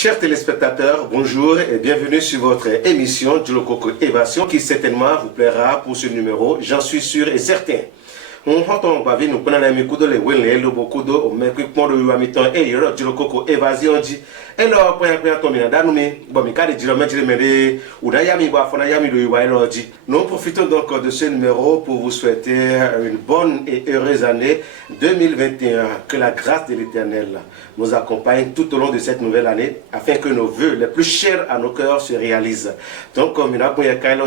Chers téléspectateurs, bonjour et bienvenue sur votre émission Djolo Koko Évasion qui certainement vous plaira pour ce numéro, j'en suis sûr et certain. On entend pas nous prendre les micros de les wèles le beaucoup de au même équipement de Wamiton et Yoro Djolo Koko Évasion dit et là pour tomber dans nous bon mais quand dire mettre les ou d'ayami ba fona yami de Wailo dit. Nous profitons donc de ce numéro pour vous souhaiter une bonne et heureuse année 2021, que la grâce de l'Éternel nous accompagne tout au long de cette nouvelle année afin que nos vœux les plus chers à nos cœurs se réalisent. Donc comme il a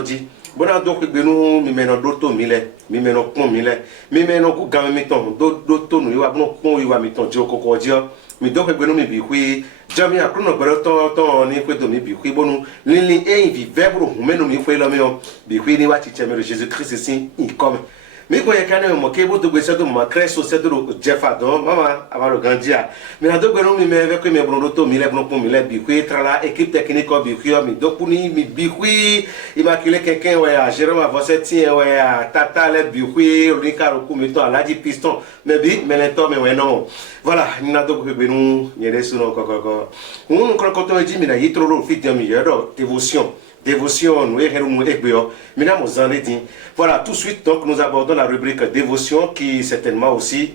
dit bon donc nous mimeno doto mile mimeno pon mile mimeno ku gamme miton doto nous wa bon pon wa miton jo koko dio mi donc nous mi bi hui jami akruno gbero ton ni kwe do mi bi hui bonu lili e vi vebro humeno mi hui lo mi o bi hui ni wa chicheme de Jésus Christ ici il comme mais quand il y a quelqu'un qui est de de ma crèche au centre de Jeffadon, maman, avant le Gandia. Mais la deux grenouilles, mais avec mes brodotos, mes lèvres, mes lèvres, bihui, trala, équipe technique, bihui, mi dokuni, mi bihui, immaculé quelqu'un, ouais, Jérôme Avossetti, ouais, Tata, les bihui, Rika, Roku, mettons, Ladi Piston, mais bi, mais l'entor, mais ouais, non. Voilà, nous n'avons pas de nous, il y a des sous, non, coco. On quand on dit, mais il y a trop de fit dévotion. Dévotion, nous voilà, tout de suite, donc, nous abordons la rubrique dévotion qui, certainement aussi,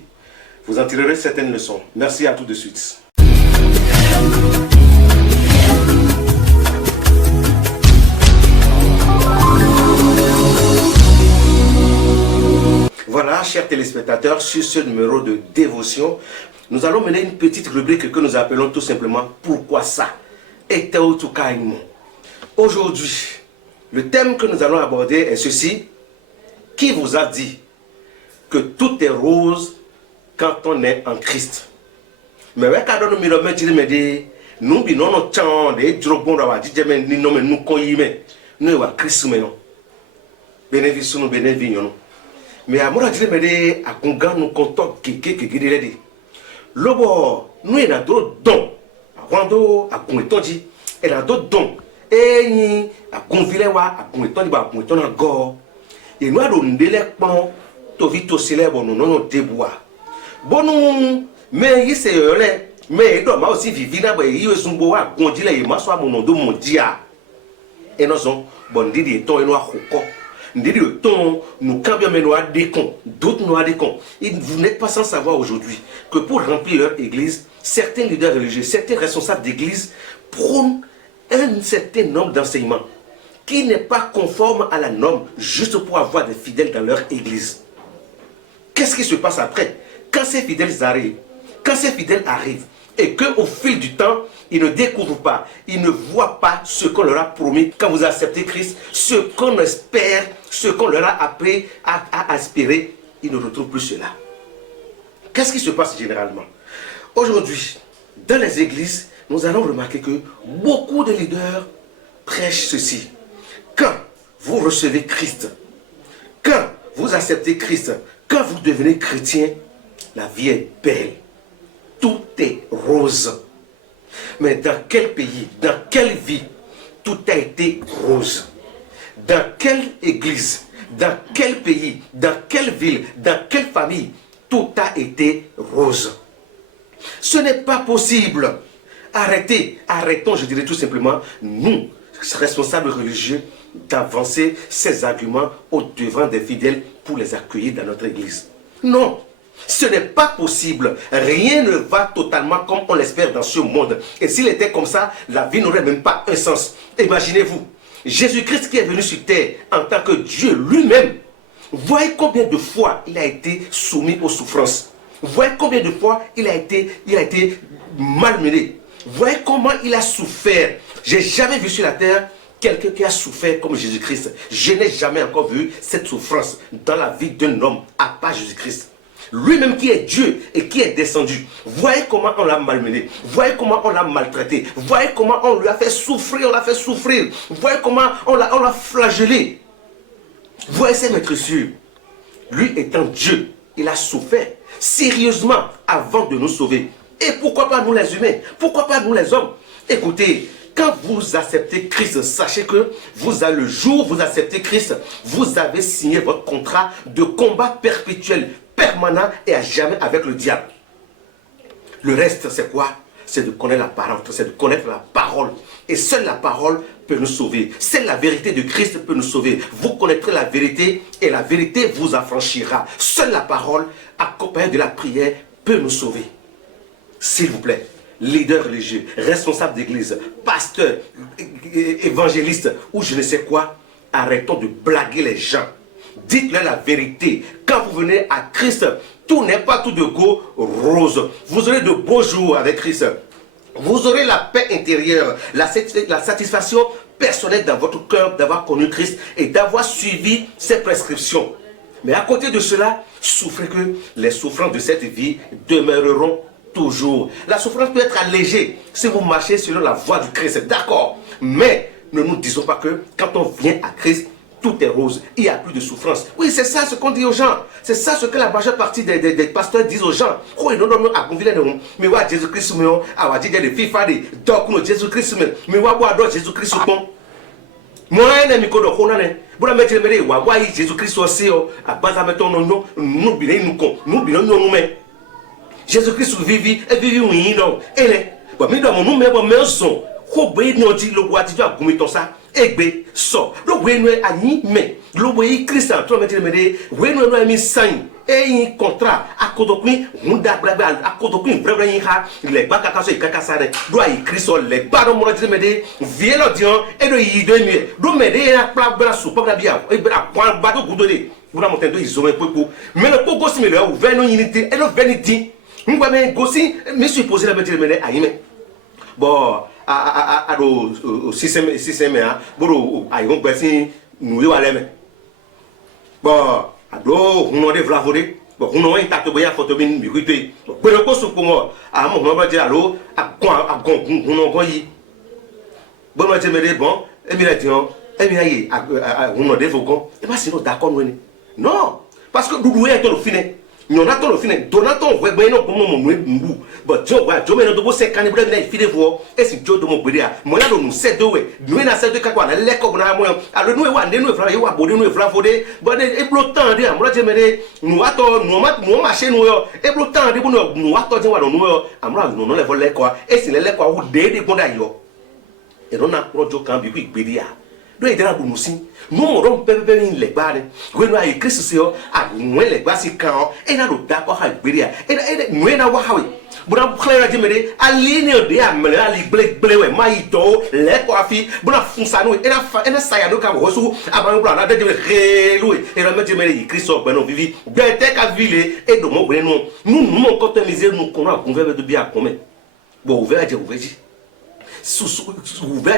vous en tirerez certaines leçons. Merci à tout de suite. Voilà, chers téléspectateurs, sur ce numéro de dévotion, nous allons mener une petite rubrique que nous appelons tout simplement « Pourquoi ça ?» Et aujourd'hui, le thème que nous allons aborder est ceci. Qui vous a dit que tout est rose quand on est en Christ? Mais quand on me dit, nous binons tant de drobons à dire, mais nous coyons, nous à Christ, mais non. Bénéfice nous bénéficions. Mais à moi, je me dis, à Conga, nous comptons qui dit. Lobo, nous avons d'autres dons. À Rwando, à Congotoji, elle a d'autres dons. Et à Convilewa, à Congotoji, à Congoton à Gore. Et nous avons des lecteurs, tout vite célèbre, nous n'avons pas de bois. Bon, mais il s'est relais, mais il doit aussi vivre, il est un bois, on dit, il m'a soit mon nom de mon dia. Et nous sommes, bon, dit, et nous avons dit, nous cambions, mais nous avons des cons, d'autres nous avons des cons. Et vous n'êtes pas sans savoir aujourd'hui que pour remplir leur église, certains leaders religieux, certains responsables d'église prônent un certain nombre d'enseignements qui n'est pas conforme à la norme, juste pour avoir des fidèles dans leur église. Qu'est-ce qui se passe après? Quand ces fidèles arrivent, et qu'au fil du temps, ils ne découvrent pas, ils ne voient pas ce qu'on leur a promis quand vous acceptez Christ, ce qu'on espère, ce qu'on leur a appris à aspirer, ils ne retrouvent plus cela. Qu'est-ce qui se passe généralement? Aujourd'hui, dans les églises, nous allons remarquer que beaucoup de leaders prêchent ceci. Quand vous recevez Christ, quand vous acceptez Christ, quand vous devenez chrétien, la vie est belle. Tout est rose. Mais dans quel pays, dans quelle vie, tout a été rose? Dans quelle église, dans quel pays, dans quelle ville, dans quelle famille, tout a été rose? Ce n'est pas possible. Arrêtons, je dirais tout simplement, nous, responsables religieux, d'avancer ces arguments au devant des fidèles pour les accueillir dans notre église. Non, ce n'est pas possible. Rien ne va totalement comme on l'espère dans ce monde. Et s'il était comme ça, la vie n'aurait même pas un sens. Imaginez-vous, Jésus-Christ qui est venu sur terre en tant que Dieu lui-même, voyez combien de fois il a été soumis aux souffrances. Voyez combien de fois il a été malmené. Voyez comment il a souffert. J'ai jamais vu sur la terre quelqu'un qui a souffert comme Jésus-Christ. Je n'ai jamais encore vu cette souffrance dans la vie d'un homme à part Jésus-Christ. Lui-même qui est Dieu et qui est descendu. Voyez comment on l'a malmené. Voyez comment on l'a maltraité. Voyez comment on lui a fait souffrir. On l'a fait souffrir. Voyez comment on l'a flagellé. Voyez ces maîtres sûrs. Lui étant Dieu, il a souffert sérieusement avant de nous sauver. Et pourquoi pas nous les humains? Pourquoi pas nous les hommes? Écoutez, quand vous acceptez Christ, sachez que le jour où vous acceptez Christ, vous avez signé votre contrat de combat perpétuel, permanent et à jamais avec le diable. Le reste, c'est quoi? c'est de connaître la parole, c'est de connaître la parole. Et seule la parole peut nous sauver. Seule la vérité de Christ peut nous sauver. Vous connaîtrez la vérité et la vérité vous affranchira. Seule la parole, accompagnée de la prière, peut nous sauver. S'il vous plaît, leader religieux, responsable d'église, pasteur, évangéliste ou je ne sais quoi, arrêtons de blaguer les gens. Dites-leur la vérité. Quand vous venez à Christ, tout n'est pas tout de go rose. Vous aurez de beaux jours avec Christ. Vous aurez la paix intérieure, la satisfaction personnelle dans votre cœur d'avoir connu Christ et d'avoir suivi ses prescriptions. Mais à côté de cela, souffrez que les souffrances de cette vie demeureront toujours. La souffrance peut être allégée si vous marchez selon la voie du Christ, d'accord. Mais ne nous disons pas que quand on vient à Christ, tout est rose, il n'y a plus de souffrance. Oui, c'est ça ce qu'on dit aux gens. C'est ça ce que la majeure partie des pasteurs disent aux gens. Mais ouais, Jésus-Christ, mais dit des FIFA, des documents, Jésus-Christ, mais ouais, Jésus-Christ, bon. Moi, je ne sais pas si Jésus-Christ aussi, à base de ton nom, nous nous Jésus-Christ vit et vit oui, non. Elle est. Bon, mais dans mon nom, mais son. Kobe no di lo wa ti jo agumi ton sa egbe so lo we no ani me lo we Christian to me ti me de we no no mi sign yin contrat akodokun hunda braba akodokun braba yin ha le gba kaka so ikaka sare do ayi Christ le gba do mo ti me de vie lo dion e do yi de mi do me de na pla bra so pa bia e bra kwan ba do gudo de bura mo tendo izo me popo me le pogo si me le o ve no yin ti e no ve ni di ngba me gosi me supposé la me ti me de ayi me bon au système hein boro ayon gbesi nuwe wa leme bon ado huno de vlavode bon huno en tato boya photo bin mi kuite bon ko su ko mo a mo ba je alo agon huno go yi bon ma te me de bon e mi la dion e mi aye huno de fogon e ba si no d'accord no ni non parce que dudu e to lo fine Nyonato le fine donato we gbe no bomo mo mbu but jo wa jo me no do bo se kan bra na fide vo esi jo do mo gbere a mo na do nu se do we nu na se do ka kwa na le ko na mo alo nu e wa ne nu e fra ye wa bode nu e fra fode but e blo tan de amro je me de nu ato nu ma se nu yo e blo tan de bo nu ato je wa no nu yo amro nu no le vo le ko esi le ko wu de gonda yo e no na rojo kan bi ku igbere a do e dara bu musin no mo ron pepe ni le gba ni we no ayi Christ se o a nu le gba si kan o e na do da ko ha igbere a e nu e na wa ha we buna clear de mere ali ni de amele ali gble we mai do le ko afi buna funsa no e na saya no ka wo so abanu bra na de relu e na meje mere yi Christ o gbe no vivi gbe te ka vile e do mo gbe no nu mo ko temiser nu ko na convert de bi akome bo ouvert je ouvert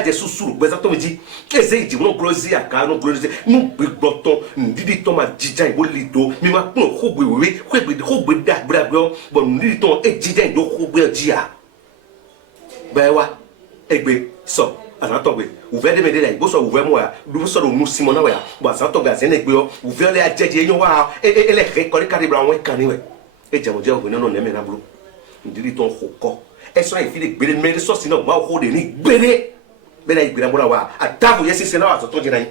de sous exactement dit eze di no glozi aka no glozi nu gbigboton ndidi to ma jijan ibo lido mi ma kun khogbe wewe khogbe da gbagbo bo ndidi ton e jijan do khogbe jia bewa egbe so anato gbe ouvert de mede la ibo so ouvert mo ya du so do nu simona wa bo asanto ga zen egbe o ouvert le ajeje eyan wa e le rekori kari bra won kan ni we e je mo je o no me na bro ndidi ton khoko eso ai file gbere mere so sina ma ho de ni gbere be na gbere mo wa adavu yesi se na wa to jina yin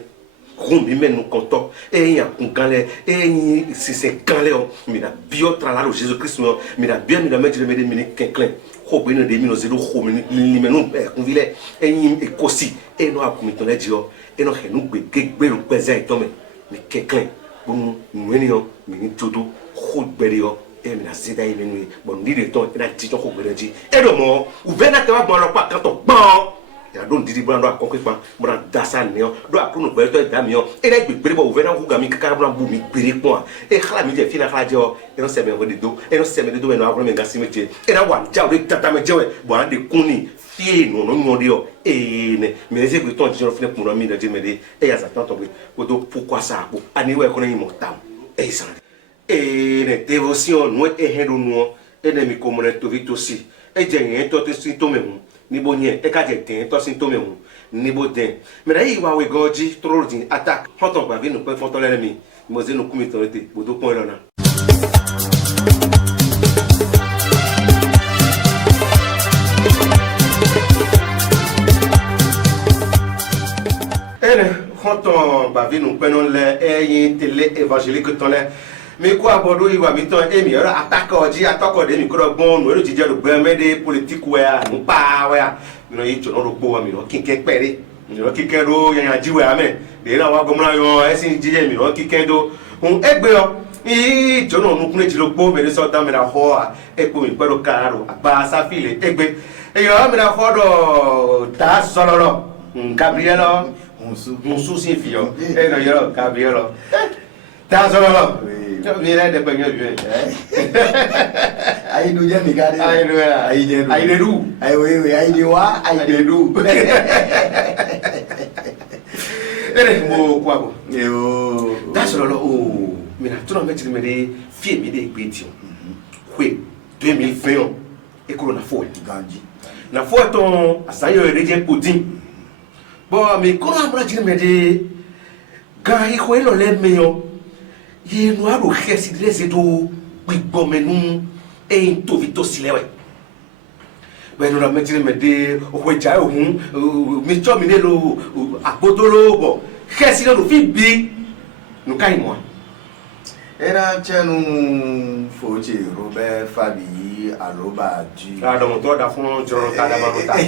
khun bi menu konto e yan kun ganle e yin si se ganle o mi na bio tra la Jésus Christ no mi na bien mi na mettre me de mi kenklen ho be no de mi no zero ho mi ni me no kun vile e yin e kosi e no akumi to le dio e no he no gbere o peze ai to me mi kenklen bu nu eni o mi ni todo ho gbere o e mi na sida ile nu bon ni de ton e na ti ton ko gbere ji e do mo u ve na te wa gbon lo pa kan to gbon ya don didi bran do akon pa mo na dasa ni o do akunu gbere to da mi o e na gbere bo u ve na ku ga mi kaka bran bu mi gbere pon e khala mi je fi na khala je o e no se me wo de do e no se me de do e no abro me ga si me je e na wa ja o de tata me je we bo an de kuni fie no no no de o e ne me se gbe ton ti jo fi ne kun mi de je me de e ya sa ton to gbe o do pourquoi ça po ani we ko ni mo tam e san e ne devotion no e hendo no e ne mi comune to vito si e je yen to te si to me mu ni bo yen e ka je ten to si to me mu ni bo den me da yi wa we goji tro din attack hoton gba vi no pe fon to le mi mo ze no kumi to te bo do pon lo na ene hoton gba vi no pe no le e yin tele évangélique ton le mi ko abodo iwa mi ton emi ora atako ji atoko de mi ko gbon no lo jije ro gbe me de politique we a nu pa we a no yi to no ro gbo wa mi no kinke pere mi no kinke ro yan ji we amen de na wa gomra yo esin jije mi no kinke do un egbe yo i to no nu kun ji lo gbo me so da me na ho a epo mi pero karo aba sa file egbe e yo me na ho do ta soloro Gabrielo Musu si fio e no yo Gabrielo ta soloro mira de penyo bien ai du je mi ga de ai de du ai we ai de wa ai de du ere mo kwa bo yo ta soloro o mira tu no metri me de fie mi de gbeti we 2021 e ko na fo ganji na fo ton asayo ereje putin bo mi ko na mra jiri me de ga hi ko lo le me yo ye no aro khesi dresse do gbigbo menu e to vito silewe be no la metri me de o ja ohun mi cho mi ne lo apodolo bo khesi lo fi bi no kai mo era chenu foje Robert Fabi aloba ji do mo to da fun joro ta da ba ta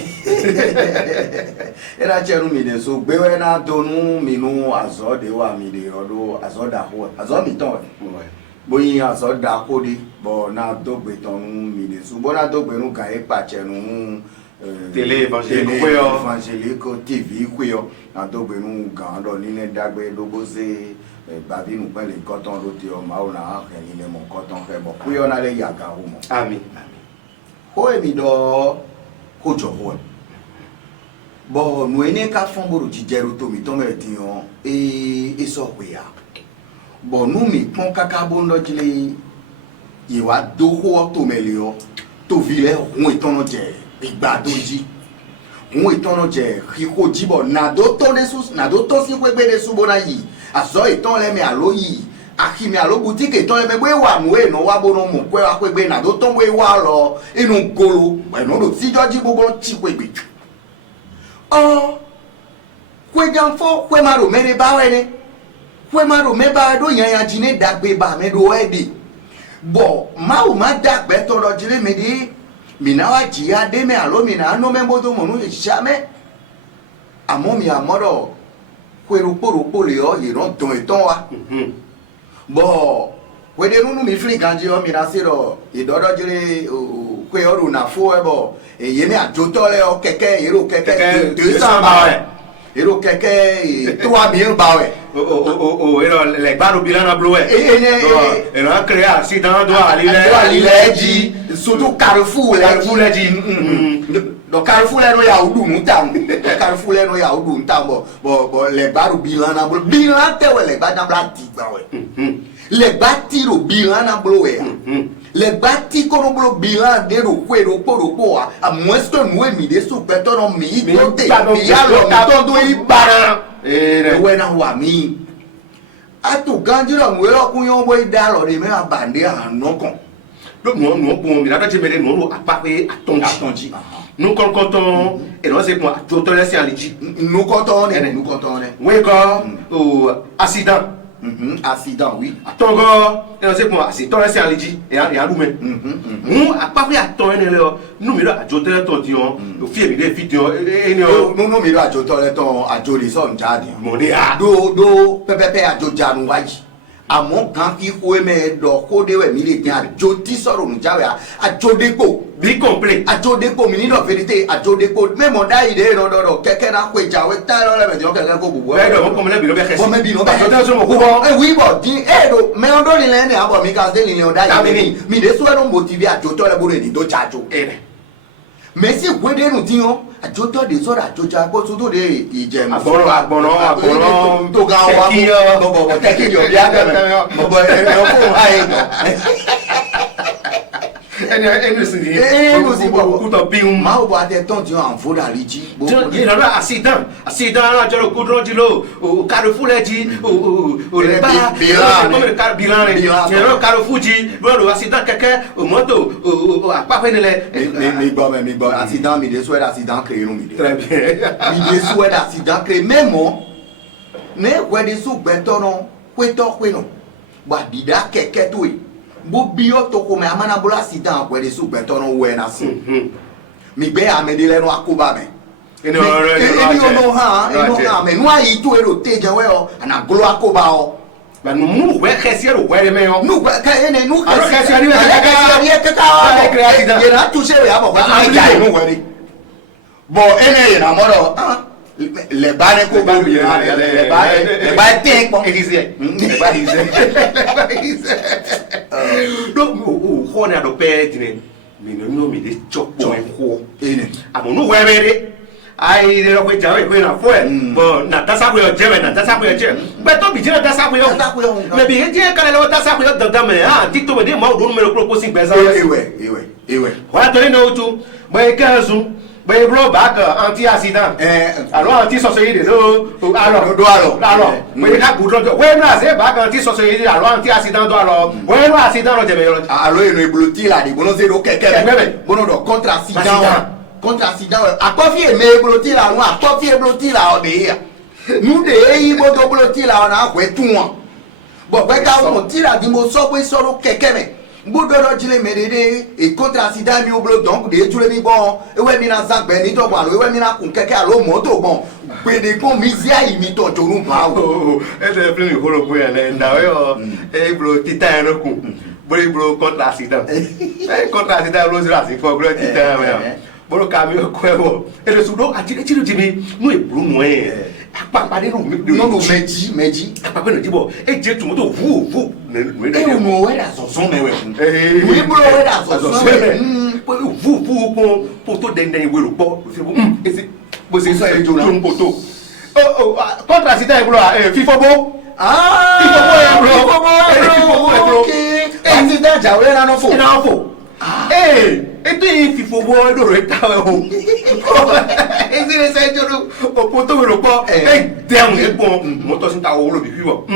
era chenu mi de so gbewe na donu mi nu azo de wa mi de odo azo da ho azo mi ton boyin azo da ko de bo na do gbe ton mi de so bo na do gbe nu kan e pa chenu télé évangélique TV kweyo na do gbe nu gan do ni ne dagbe dogo se babi nous prend les cotons l'autre on m'a on a rien ni mon coton fait bon puis on a les yaga ou mon amen ho mi do ko jo ho bon nous ene ka fon boro jijero to mi to me tin on e so pe ya bon nous mi pon kaka bo ndo jile ye wa do ho to me le o to vile hun itono je igba doji hun itono je ki ko jibo na do to de sus na do to si pe de subo na yi aso iton le mi aloyi akimi alo boutique iton le me we wa nu e no wa bo no mo kwe wa pe na do ton we wa lo inu golo e no do si joji gbogbo ti pe gbe o kwe janfo kwe maro mere ba we ni kwe maro me ba do yan yan jine dagbe ba me do edi bo ma o ma dagbe to lo jire me di mi na wa ji ade me alo mi na no me bodo mo nu jame amo mi amoro kweroporopo le o ye ron don eton wa bo we de nunu mi fli ganji o mi na se ro idodo jire kwe oru na fo e bo ye mi ajoto le o keke ero keke 200 ba we ero keke 3000 ba we ero le gbaro bilana blo we ero a créer accident do ali leji surtout Carrefour leji do Carrefour le no ya udu mutam Carrefour le no ya udu mutam bo le gbaro bilana blo bilan te we le gbada bla ti gba we le gbati ro bilana blo we le gbati ko blo bilan de ro kwe ro poropo a moins que nous mi de so peto no mi to te mi ya lo to do ibara we na wa mi atu ganjiro we ro kun yo boy da lo de me abande anokon do mo bon mi la do jemele no ro apape atonji nous concontons et nous c'est moi tout le en litige nous comptons oui ko accident accident oui tongo et nous c'est moi accident en litige et en roumain nous apape aton ene le nous mi la ajote le ton dion o fie mi de video et nous mi la ajote le ton ajoli so njadi mo de a do pepepe ajoja nu waji àmọ́ kan fi ko me do ko de we mi le tin ajoti sọ̀rọ̀ nu jawe ajodepo bi complet ajodepo mi ni do vérité ajodepo me mo da ide ro do keke na ko jawe ta lo le me jo keke ko bubu e do mo comme le bi lo be xesi bo me bi no be ajote so mo ko bo e wi bo din e do me on do ni le ni abo mi ka de ni o da yi mi de so no motive ajoto le bo re ni do chajo Messi gwede nu ti o ajoto de so ajoja ko so to de ije agbono to ga wa bo teki yo bi aga me bo e ko ai enu si bo ku to bi un ma o ba de ton ti an fo da liji bo ye lo accident la joro ku dro di lo o Carrefour le ji o le ba comme le bilan le ro Carrefour ji bo accident keke o moto o apape ne le mi gbo accident mi de souhait accident créé no mi de très bien mi de souhait accident créé même ne we de su gbe to no kwe to kwe no ba bida keke to bo bio to ko me amana bola sidan ko de su gbeto no we na si mi gbe amede le no akoba me eni no ha me no ayi to ero tejan we o ana glo akoba o ba no mu we khesiero we me o nu ka ene nu ka khesiero ni ka ye na tu se we abo ba ai no we bo ene ye na moro le bane ko ba mi le ba te ko egize le ba dize do o ho na do pe tine mi no mi de chopo ho ene amunu webere ai de ro ko jawe ko na fo bo na tasa ko je na tasa ko je be to bi je na tasa ko me bi je ka le lo tasa ko do me ti to me de ma o do numero ko sin pesa ewe wa to ni no tu be kanzu be bro back anti accident alors anti société do alors me ka gudro do we na se back anti société alors anti accident do alors we no accident lo je me alors eno ebloti la di bono zero keke bono do contre accident akpofi eme ebloti la won akpofi ebloti la o de ya nu de yi bo do ebloti la na kwe tu won bo pe ka won ti la di mo so pe so keke me Boudoro jile merede et contre accident mi oblo donc de jule mi bon e we mi na zagbe ni to bon alo e we mi na kun keke alo moto bon pe de kon mi zia yi mi to jorun ba o e de pleni horo po ya le nda we o e bro titan no kun bro contre accident e contre accident lo zira si for bro titan we bro ka mi ko e wo e de sudo ati ti jimi no e bro no e apapa de no meji apapa no jibo e je tu moto vu e no we da so me we we bro we da so me vu poto den we ro po ese bo se so e jo la poto contre accident bro fifobo fifobo accident ja we na no fo eto yi fifobo do re ta we o ese le se jo o poto we ro po dem e bon moto sin ta wo lo bi fiwo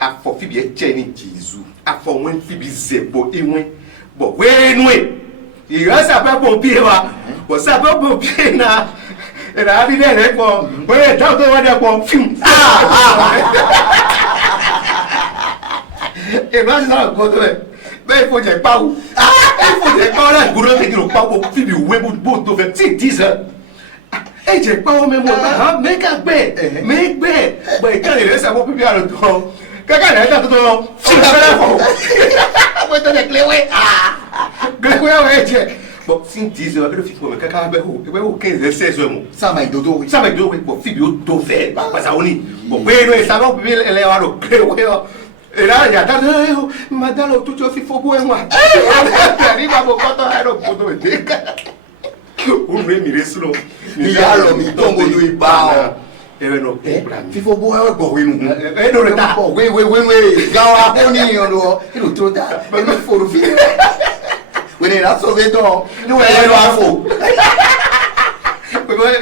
afọ fibi eche ni Jesu afọ wen fibi zebo iwen bo we nu e yo sa pe po pie wa bo sa pe po pie na era bi de re po we ta to wa de po film e ba na ko to be fo je pa o fo je pa la guro ke ro pa po fibi we bo to fe ti 10 e je pa o me mo ba me ka gbe bo e ka le sa po pipi alo to kaka na ta to we to de klewe klewe we je bo sin 10 o ke fi ko me kaka be ho 15 16 mo sa mai dodo we bo fibi o to fe ba sa oni bo we no e sa bo pipi le wa ro klewe o era ya ta madalo tu jo fi fo bo e wa arriba bo ko to aeroporto we de un me mire sulo mi ya lo mi tombo do iba ewe no program fifo bo e gbo we nu e no re ta we gawa ko ni yo do ilo to da e no fo fi we ne la so ve do ni we lo afo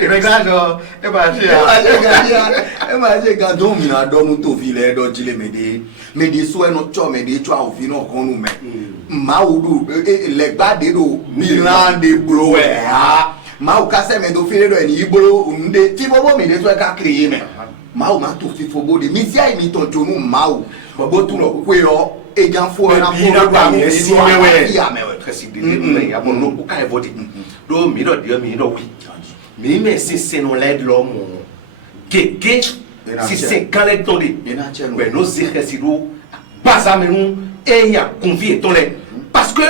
e reglado e ba se ga do mi na do nu to fi le do jile mede so e no cho mede cho ofin no kon nu me ma wudu le gba de do mi ran de bro e ha ma o ka se me do fi le do eni iboro nde ti bobo mi de so e ka kreye me ma o ma to fi fo bo de mi si ai mi to jonu ma o bo tu lo kwe o e jan fo na fo do mi si mewe preside de me ya bo no ko ka e body do mi do de mi do wi mi me si no led lo mo keke si se kale tonde we no se resiro basa me nu enya confier ton le parce que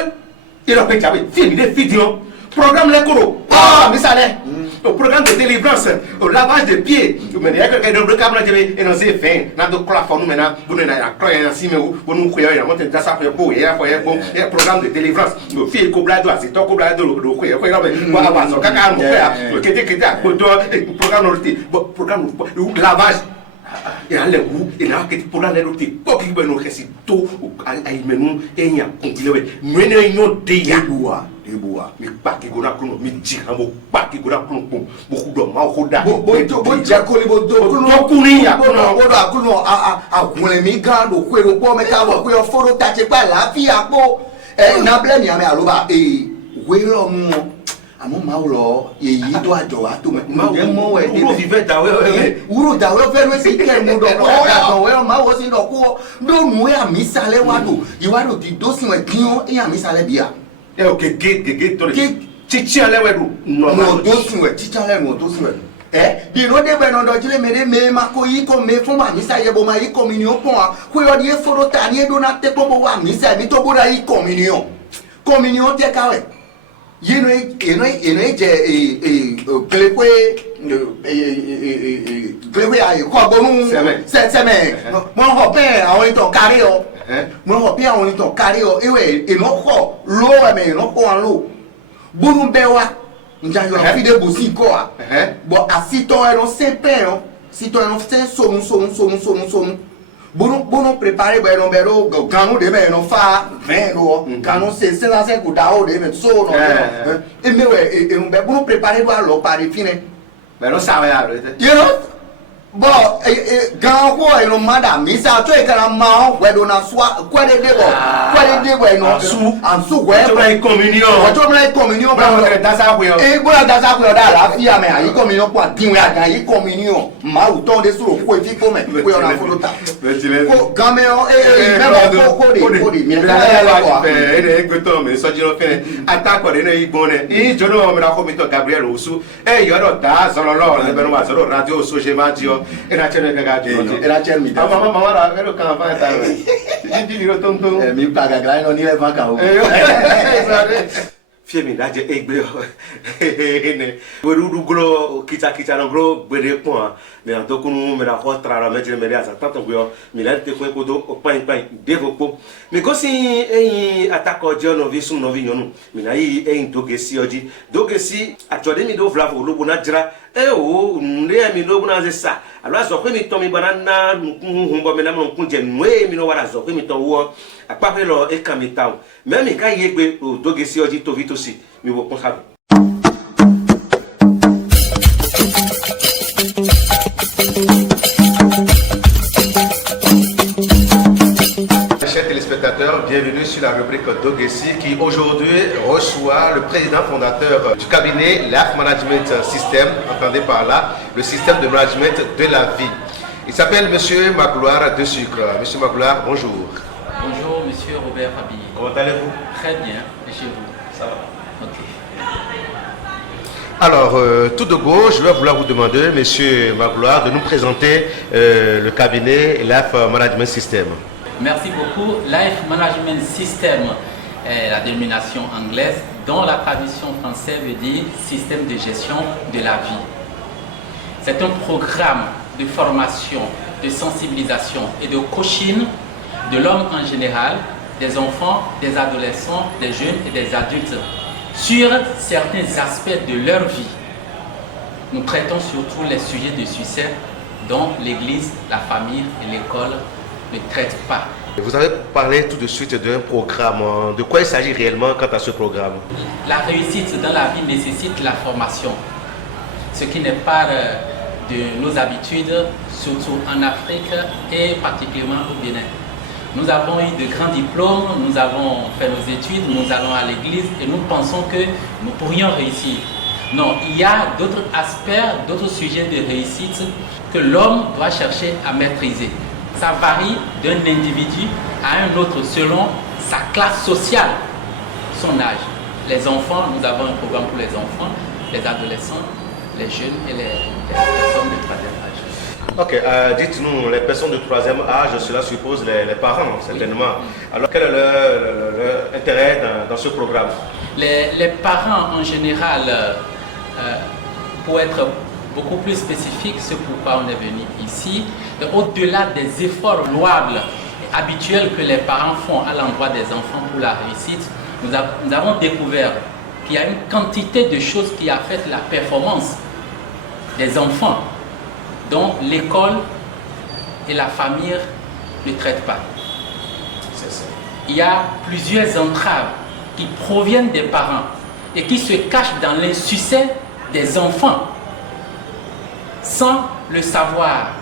il a fait jabe fi mi de vidéo programme le koro mi sale au programme de délivrance au lavage de pieds mais il y a quelqu'un de le câble jabe et non c'est fin na do kla fonu mena bunu na ya kla ya si me bunu ko ya monte da sa fa bo ya fa ya bon programme de délivrance le fi ko blado asi to ko blado do ko ya ko ya ba wa so kaka mo ya kete ko do programme lavage et allez où et là que pour la néroté pour qui ben no resito ay menu enya kongilewe mene nyo de ya deboa mi pa ki gona kuno mi jihamo pa ki gona kuno bo kudo ma ko da bo jakoli bo do kuno kuni ya kuno a kunle mi ga do kwero po me ka wo kwe oforo tache pa la fi apo na blame ya me aloba we ro mu àmọ́ máa lọ èyí tó àjọ wa tó mẹ́ mọ́ wẹ̀ wúrò fífẹ́ dàwẹ́ wẹ́ wúrò dàwẹ́ fẹ́rẹ́ sí kẹ́ mu dọ̀ kọ́ yàtọ̀ wẹ́ máa wọ́ sí dọ̀ kó lónìí wẹ́ àmì sálẹ̀ wádò ìwádò ti dó sí wẹ̀ kí wọ́n ẹ̀ àmì sálẹ̀ bíyà. ẹ o gègé tó lè títí alẹ́ wẹ̀ dùn nọ̀ dó sí wẹ̀ títí alẹ́ nọ̀ dó sí wẹ̀ biro de bɛ nɔdɔ jile me de me ma ko yi ko me fún ma misa ye bo ma yi communion pɔn wa ko yɔ di ye foro ta ni ye donna te ko bo wa misa mi to bo da yi communion tɛ ka wɛ yeno ye jɛ kilekwe ayi kɔgbɔnu sɛmɛ mɔ hɔ pɛn àwọn itɔ kari yɔ mɔ hɔ pɛn àwọn itɔ kari yɔ ewɛ enɔkɔ lo ɛmɛ enɔkɔ wa lo bonu bɛ wa njayɔ fi de bosi kɔ wa bɔn asitɔ ɛnɔ sɛpɛn yɔ sitɔ ɛnɔ sɛ sonu bono prepare bɛ ɛnɔ bɛ do ganu de bɛ ɛnɔ fa vɛn do ganu sɛnsɛn ko da o de bɛ so nɔ eme wɛ ɛnɔ bɛ bono prepare do alɔ pari finɛ. bɛ n'o sáwɛ yà lọ. yɛrɛ bɔn gan ko ɛnɔ mada misa to yi kana ma wɛdo na suwa kɔɛde de bɔ ɛnɔ ansu wɛ. ọjọ́ bẹ́ẹ̀ communion. ọjọ́ bẹ́ẹ̀ communion. bẹ́ẹ̀ wọ́n dasa kuyọ. ee bóyá dasa kuyọ dá àlàáfíà mẹ àyí communion kó àdínwó àgá àyí communion màá wù tán de sọ̀rọ̀ kó etí kó mẹ kó yọ náà fọlọ ta. ko gan mẹ mẹwàá kó de miẹ fún ẹ lọ wa. ẹ ẹ gbẹtọ mi sọjọ fẹnẹ atakọ de ne yi gbọn dẹ i jọnọ mi na ko mi tọ Gabriel Osu ẹ yọdọ da zọlọlọ ne bẹ n'o ma zọlọ radio sojema diọ ẹ na cẹ ne ka jọ. ẹ na cẹ mi dẹ. mama la ẹ ló kàn fún ẹ ta rẹ jíjí mi ló tó ń tó. ẹ mi pa gàgàrà yẹn lọ ní ẹ fà kà o. fiemi dadze egbe ene weɖuɖuglo kitsa no glo gbede kpɔa mi adokunu mi na xɔ tra la mɛdze mɛ de azatɔtɔ gbe mi le te kpe kodo kpankpan devo kpo mi gosi eyin atakɔdze nɔvi sum nɔvi nyɔnu mi na yi eyin dogesi ɔdzi dogesi atsɔɖe mi do vla vo lobo na dzra o nde mi do na ze sa alo azɔƒe mi tɔ mi bana na nukuhuhu bɔ mi na mo nukun dze nue mi no wa la azɔƒe mi tɔ wɔ akpaƒe lɔ eka mi ta o mɛ mi ka yi egbe o dogesi ɔdzi tovitosi mi wo kpɔn xa do. Chers téléspectateurs, bienvenue sur la rubrique Dogesi qui aujourd'hui reçoit le président fondateur du cabinet Life Management System, entendez par là le système de management de la vie. Il s'appelle Monsieur Magloire de Sucre. Monsieur Magloire, bonjour. Bonjour Monsieur Robert Rabi. Comment allez-vous? Très bien, et chez vous? Ça va. Ok. Alors, tout de go, je vais vouloir vous demander, Monsieur Magloire, de nous présenter le cabinet Life Management System. Merci beaucoup. Life Management System est la dénomination anglaise dont la traduction française veut dire système de gestion de la vie. C'est un programme de formation, de sensibilisation et de coaching de l'homme en général, des enfants, des adolescents, des jeunes et des adultes sur certains aspects de leur vie. Nous traitons surtout les sujets de succès dont l'Église, la famille et l'école ne traitent pas. Vous avez parlé tout de suite d'un programme. De quoi il s'agit réellement quant à ce programme? La réussite dans la vie nécessite la formation, ce qui n'est pas de nos habitudes, surtout en Afrique et particulièrement au Bénin. Nous avons eu de grands diplômes, nous avons fait nos études, nous allons à l'église et nous pensons que nous pourrions réussir. Non, il y a d'autres aspects, d'autres sujets de réussite que l'homme doit chercher à maîtriser. Ça varie d'un individu à un autre selon sa classe sociale, son âge. Les enfants, nous avons un programme pour les enfants, les adolescents, les jeunes et les personnes de troisième âge. Ok, dites-nous, les personnes de troisième âge, cela suppose les parents, certainement. Alors, quel est leur intérêt dans ce programme? Les parents, en général, pour être beaucoup plus spécifique, c'est pourquoi on est venu ici, au-delà des efforts louables et habituels que les parents font à l'endroit des enfants pour la réussite, nous avons découvert qu'il y a une quantité de choses qui affectent la performance des enfants dont l'école et la famille ne traitent pas. Il y a plusieurs entraves qui proviennent des parents et qui se cachent dans l'insuccès des enfants sans le savoir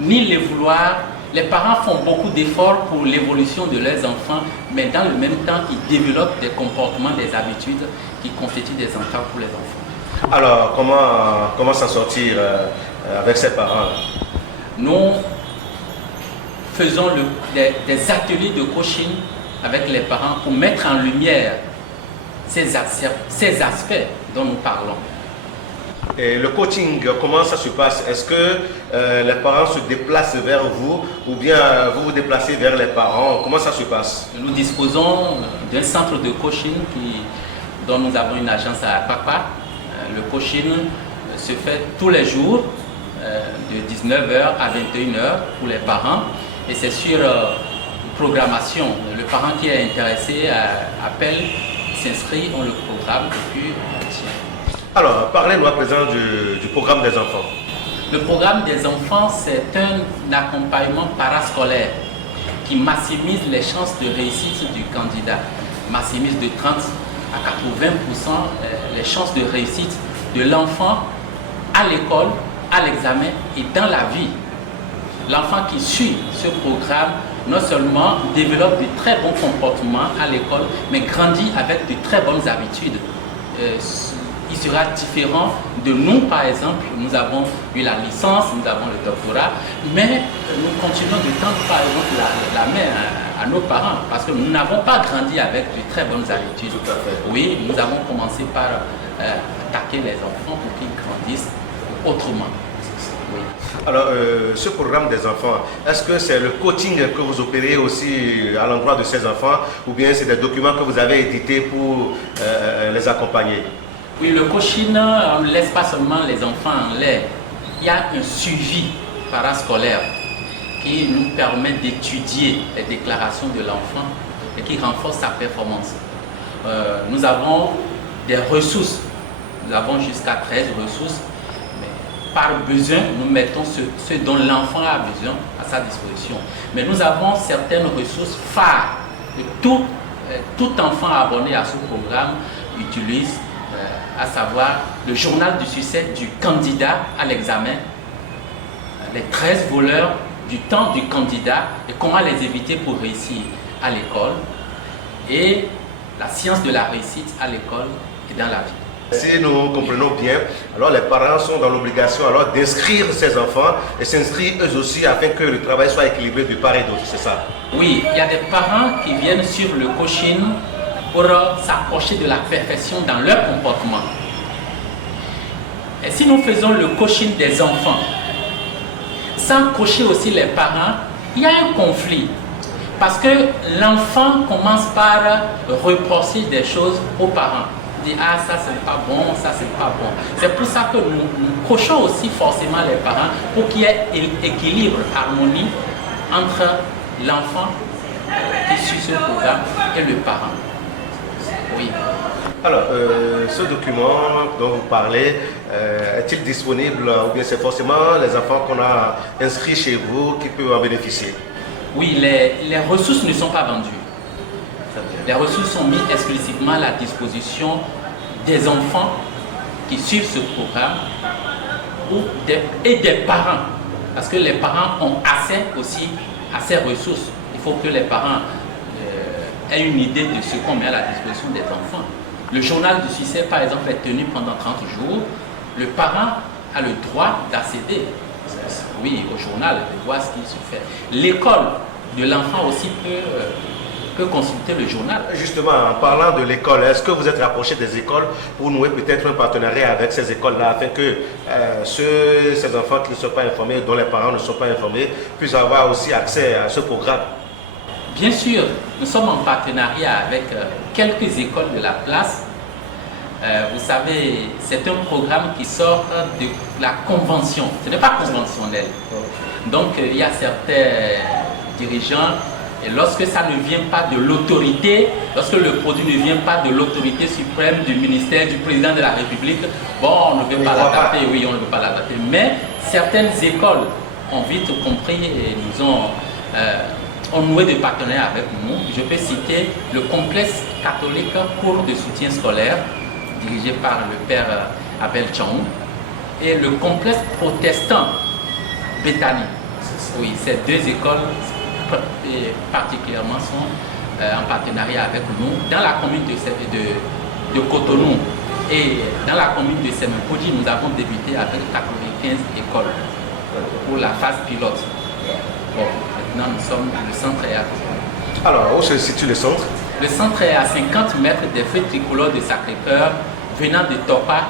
ni le vouloir Les parents font beaucoup d'efforts pour l'évolution de leurs enfants, mais dans le même temps, ils développent des comportements, des habitudes qui constituent des entraves pour les enfants. Alors, comment s'en sortir avec ses parents? Nous faisons des ateliers de coaching avec les parents pour mettre en lumière ces aspects dont nous parlons. Et le coaching, comment ça se passe? Est-ce que les parents se déplacent vers vous ou bien vous vous déplacez vers les parents? Comment ça se passe? Nous disposons d'un centre de coaching dont nous avons une agence à Papa. Le coaching se fait tous les jours de 19h à 21h pour les parents et c'est sur programmation. Le parent qui est intéressé appelle, s'inscrit, on le programme et puis Alors, parlez-nous à présent du programme des enfants. Le programme des enfants, c'est un accompagnement parascolaire qui maximise les chances de réussite du candidat. Maximise de 30 à 80% les chances de réussite de l'enfant à l'école, à l'examen et dans la vie. L'enfant qui suit ce programme non seulement développe de très bons comportements à l'école, mais grandit avec de très bonnes habitudes. Il sera différent de nous, par exemple. Nous avons eu la licence, nous avons le doctorat, mais nous continuons de tendre, par exemple, la main à nos parents parce que nous n'avons pas grandi avec de très bonnes habitudes. Tout à fait. Oui, nous avons commencé par attaquer les enfants pour qu'ils grandissent autrement. Oui. Alors, ce programme des enfants, est-ce que c'est le coaching que vous opérez aussi à l'endroit de ces enfants ou bien c'est des documents que vous avez édités pour les accompagner? Oui, le coaching, on ne laisse pas seulement les enfants en l'air. Il y a un suivi parascolaire qui nous permet d'étudier les déclarations de l'enfant et qui renforce sa performance. Nous avons des ressources. Nous avons jusqu'à 13 ressources. Mais par besoin, nous mettons ce dont l'enfant a besoin à sa disposition. Mais nous avons certaines ressources phares que tout enfant abonné à ce programme utilise, à savoir le journal du succès du candidat à l'examen, les 13 voleurs du temps du candidat et comment les éviter pour réussir à l'école, et la science de la réussite à l'école et dans la vie. Si nous comprenons bien, alors les parents sont dans l'obligation alors d'inscrire ces enfants et s'inscrire eux aussi afin que le travail soit équilibré de part et d'autre, c'est ça? Oui, il y a des parents qui viennent suivre le coaching pour s'approcher de la perfection dans leur comportement. Et si nous faisons le coaching des enfants, sans coacher aussi les parents, il y a un conflit. Parce que l'enfant commence par reprocher des choses aux parents. Il dit, ah, ça c'est pas bon, ça c'est pas bon. C'est pour ça que nous coachons aussi forcément les parents pour qu'il y ait équilibre, harmonie entre l'enfant qui suit ce programme et le parent. Oui. Alors, ce document dont vous parlez, est-il disponible ou bien c'est forcément les enfants qu'on a inscrits chez vous qui peuvent en bénéficier? Oui, les ressources ne sont pas vendues. Les ressources sont mises exclusivement à la disposition des enfants qui suivent ce programme et des parents. Parce que les parents ont accès aussi à ces ressources. Il faut que les parents aient une idée de ce qu'on met à la disposition des enfants. Le journal du succès, par exemple, est tenu pendant 30 jours. Le parent a le droit d'accéder, oui, au journal, de voir ce qui se fait. L'école de l'enfant aussi peut consulter le journal. Justement, en parlant de l'école, est-ce que vous êtes rapproché des écoles pour nouer peut-être un partenariat avec ces écoles-là afin que ces enfants qui ne sont pas informés, dont les parents ne sont pas informés, puissent avoir aussi accès à ce programme? Bien sûr, nous sommes en partenariat avec quelques écoles de la place. Vous savez, c'est un programme qui sort de la convention. Ce n'est pas conventionnel. Donc, il y a certains dirigeants, et lorsque ça ne vient pas de l'autorité, lorsque le produit ne vient pas de l'autorité suprême du ministère, du président de la République, bon, on ne veut pas l'adapter, oui, on ne veut pas l'adapter. Mais certaines écoles ont vite compris et nous ont noué des partenaires avec nous. Je peux citer le complexe catholique cours de soutien scolaire, dirigé par le père Abel Chong, et le complexe protestant Bethany. Oui, ces deux écoles particulièrement sont en partenariat avec nous dans la commune de Cotonou et dans la commune de Semenkoudji. Nous avons débuté avec 95 écoles pour la phase pilote. Bon, maintenant nous sommes le centre est à... Alors, où se situe le centre? Le centre est à 50 mètres des feux tricolores de Sacré-Cœur venant de Topa,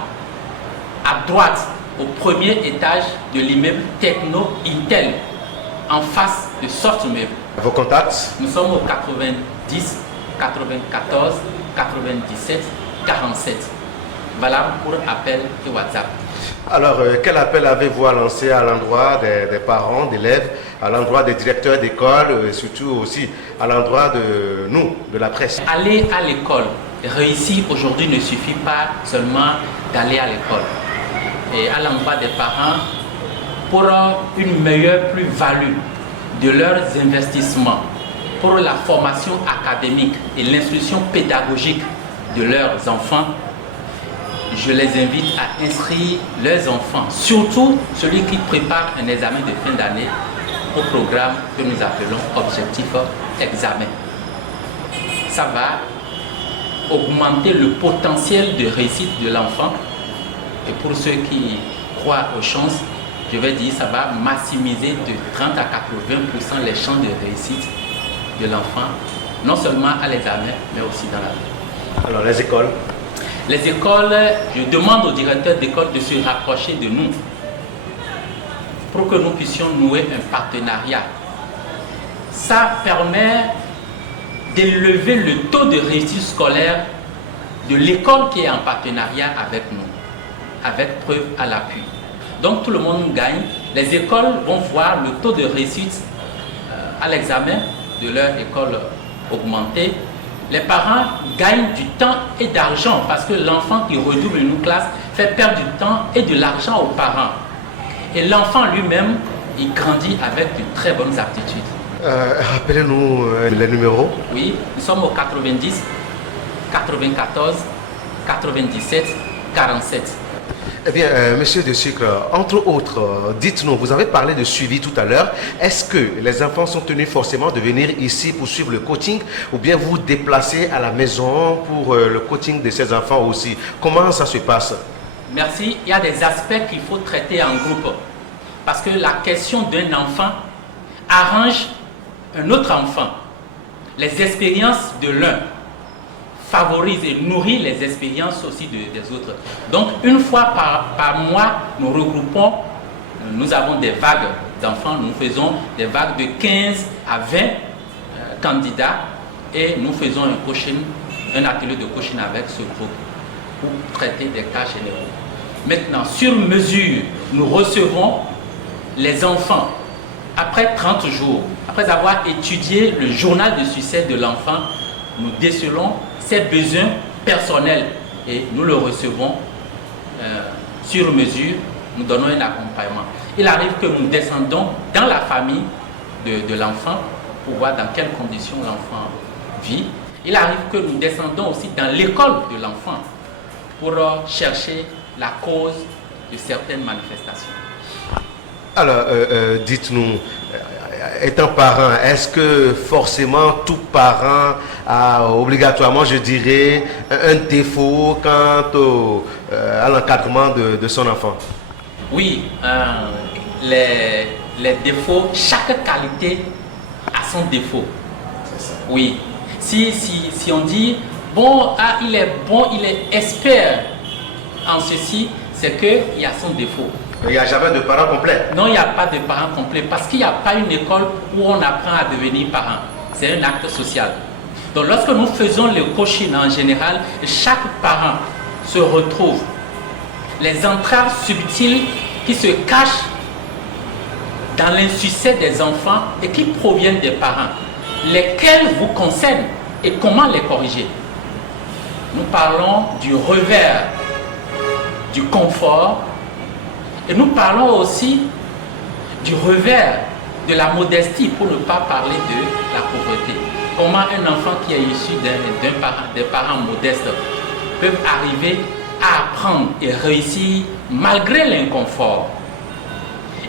à droite au premier étage de l'immeuble Techno Intel en face de Softmeuble. Vos contacts? Nous sommes au 90 94 97 47. Valable pour appel et WhatsApp. Alors, quel appel avez-vous à lancer à l'endroit des parents, d'élèves, à l'endroit des directeurs d'école, et surtout aussi à l'endroit de nous, de la presse? Aller à l'école, réussir aujourd'hui ne suffit pas seulement d'aller à l'école. Et à l'endroit des parents, pour une meilleure plus-value de leurs investissements, pour la formation académique et l'instruction pédagogique de leurs enfants, je les invite à inscrire leurs enfants, surtout celui qui prépare un examen de fin d'année, au programme que nous appelons Objectif Examen. Ça va augmenter le potentiel de réussite de l'enfant. Et pour ceux qui croient aux chances, je vais dire ça va maximiser de 30 à 80% les chances de réussite de l'enfant, non seulement à l'examen, mais aussi dans la vie. Alors, les écoles? Les écoles, je demande aux directeurs d'école de se rapprocher de nous pour que nous puissions nouer un partenariat. Ça permet d'élever le taux de réussite scolaire de l'école qui est en partenariat avec nous, avec preuve à l'appui. Donc tout le monde gagne. Les écoles vont voir le taux de réussite à l'examen de leur école augmenter. Les parents gagnent du temps et d'argent parce que l'enfant qui redouble une classe fait perdre du temps et de l'argent aux parents. Et l'enfant lui-même, il grandit avec de très bonnes aptitudes. Rappelez-nous les numéros. Oui, nous sommes au 90, 94, 97, 47. Eh bien, monsieur de Sucre, entre autres, dites-nous, vous avez parlé de suivi tout à l'heure. Est-ce que les enfants sont tenus forcément de venir ici pour suivre le coaching ou bien vous déplacez à la maison pour le coaching de ces enfants aussi? Comment ça se passe? Merci. Il y a des aspects qu'il faut traiter en groupe. Parce que la question d'un enfant arrange un autre enfant. Les expériences de l'un favorisent et nourrissent les expériences aussi des autres. Donc, une fois par mois, nous regroupons, nous avons des vagues d'enfants, nous faisons des vagues de 15 à 20 candidats et nous faisons un atelier de coaching avec ce groupe pour traiter des cas généraux. Maintenant, sur mesure, nous recevons les enfants après 30 jours. Après avoir étudié le journal de succès de l'enfant, nous décelons ses besoins personnels et nous le recevons sur mesure, nous donnons un accompagnement. Il arrive que nous descendons dans la famille de l'enfant pour voir dans quelles conditions l'enfant vit. Il arrive que nous descendons aussi dans l'école de l'enfant pour chercher la cause de certaines manifestations. Alors, dites-nous, étant parent, est-ce que forcément tout parent a obligatoirement, je dirais, un défaut quant à l'encadrement de son enfant? Oui, les défauts, chaque qualité a son défaut. Oui. Si on dit, bon, il est bon, il est expert en ceci, c'est qu'il y a son défaut. Il n'y a jamais de parent complet? Non, il n'y a pas de parent complet parce qu'il n'y a pas une école où on apprend à devenir parent. C'est un acte social. Donc lorsque nous faisons le coaching en général, chaque parent se retrouve. Les entraves subtiles qui se cachent dans l'insuccès des enfants et qui proviennent des parents, lesquels vous concernent et comment les corriger. Nous parlons du revers du confort et nous parlons aussi du revers de la modestie pour ne pas parler de la pauvreté. Comment un enfant qui est issu des parents modestes peut arriver à apprendre et réussir malgré l'inconfort.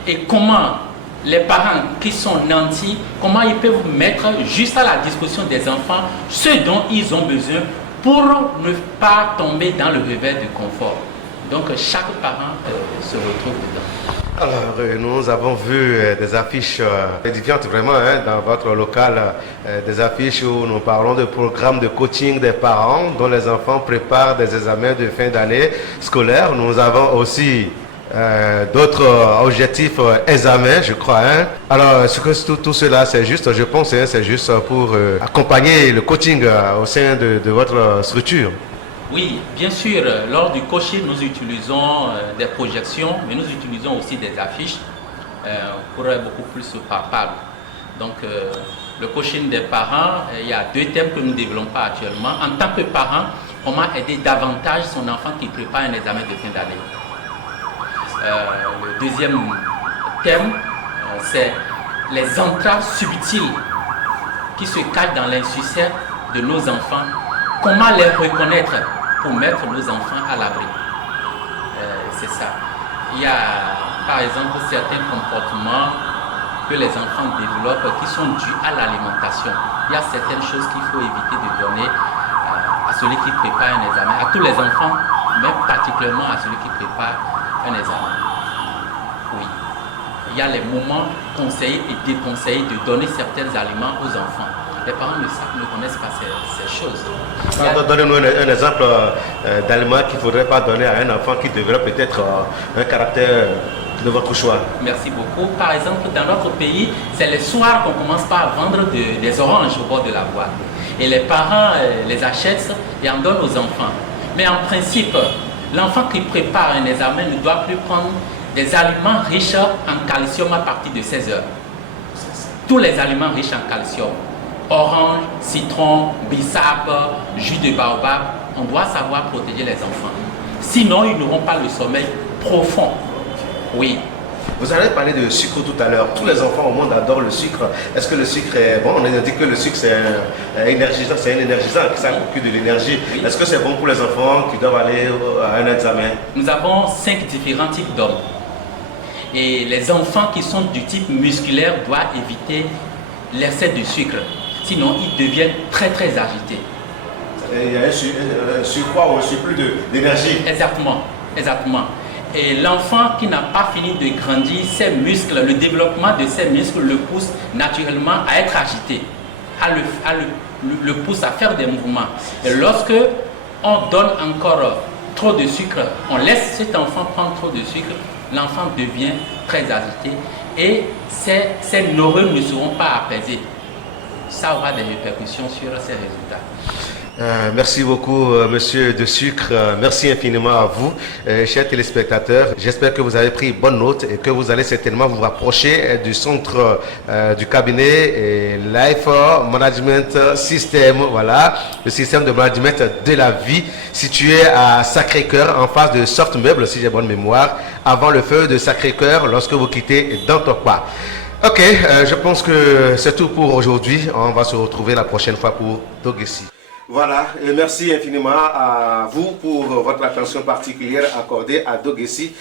Et comment les parents qui sont nantis, comment ils peuvent mettre juste à la disposition des enfants ce dont ils ont besoin pour ne pas tomber dans le revers du confort. Donc chaque parent se retrouve dedans. Alors, nous avons vu des affiches édifiantes vraiment dans votre local, des affiches où nous parlons de programmes de coaching des parents dont les enfants préparent des examens de fin d'année scolaire. Nous avons aussi d'autres objectifs examens, je crois. Alors, tout cela, c'est juste, je pense, c'est juste pour accompagner le coaching au sein de votre structure. Oui, bien sûr, lors du coaching, nous utilisons des projections, mais nous utilisons aussi des affiches pour être beaucoup plus palpable. Donc, le coaching des parents, il y a 2 thèmes que nous ne développons pas actuellement. En tant que parent, comment aider davantage son enfant qui prépare un examen de fin d'année. Le deuxième thème, c'est les entraves subtiles qui se cachent dans l'insuccès de nos enfants. Comment les reconnaître pour mettre nos enfants à l'abri. C'est ça. Il y a par exemple certains comportements que les enfants développent qui sont dus à l'alimentation. Il y a certaines choses qu'il faut éviter de donner à celui qui prépare un examen, à tous les enfants, mais particulièrement à celui qui prépare un examen. Oui. Il y a les moments conseillés et déconseillés de donner certains aliments aux enfants. Les parents ne connaissent pas ces choses. Donnez-nous un exemple d'aliment qu'il ne faudrait pas donner à un enfant qui devrait peut-être un caractère de votre choix. Merci beaucoup. Par exemple, dans notre pays, c'est le soir qu'on commence par vendre des oranges au bord de la voie. Et les parents les achètent et en donnent aux enfants. Mais en principe, l'enfant qui prépare un examen ne doit plus prendre des aliments riches en calcium à partir de 16 heures. Tous les aliments riches en calcium. Orange, citron, bissap, jus de baobab, on doit savoir protéger les enfants. Sinon, ils n'auront pas le sommeil profond. Oui. Vous avez parlé de sucre tout à l'heure. Tous les enfants au monde adorent le sucre. Est-ce que le sucre est bon? On a dit que le sucre c'est un énergisant, que ça procure de l'énergie. Oui. Est-ce que c'est bon pour les enfants qui doivent aller à un examen? Nous avons 5 différents types d'hommes. Et les enfants qui sont du type musculaire doivent éviter l'excès de sucre. Sinon, ils deviennent très agités. Il y a un surpoids ou un surplus d'énergie. Exactement. Et l'enfant qui n'a pas fini de grandir, ses muscles, le développement de ses muscles le pousse naturellement à être agité, le pousse à faire des mouvements. Et lorsque on donne encore trop de sucre, on laisse cet enfant prendre trop de sucre, l'enfant devient très agité et ses neurones ne seront pas apaisés. Ça aura des répercussions sur ces résultats. Merci beaucoup, monsieur De Sucre. Merci infiniment à vous, chers téléspectateurs. J'espère que vous avez pris bonne note et que vous allez certainement vous rapprocher du centre du cabinet Life Management System. Voilà, le système de management de la vie situé à Sacré-Cœur, en face de Soft Meubles, si j'ai bonne mémoire, avant le feu de Sacré-Cœur, lorsque vous quittez Dantokpa. Ok, je pense que c'est tout pour aujourd'hui. On va se retrouver la prochaine fois pour Dogessi. Voilà, et merci infiniment à vous pour votre attention particulière accordée à Dogessi.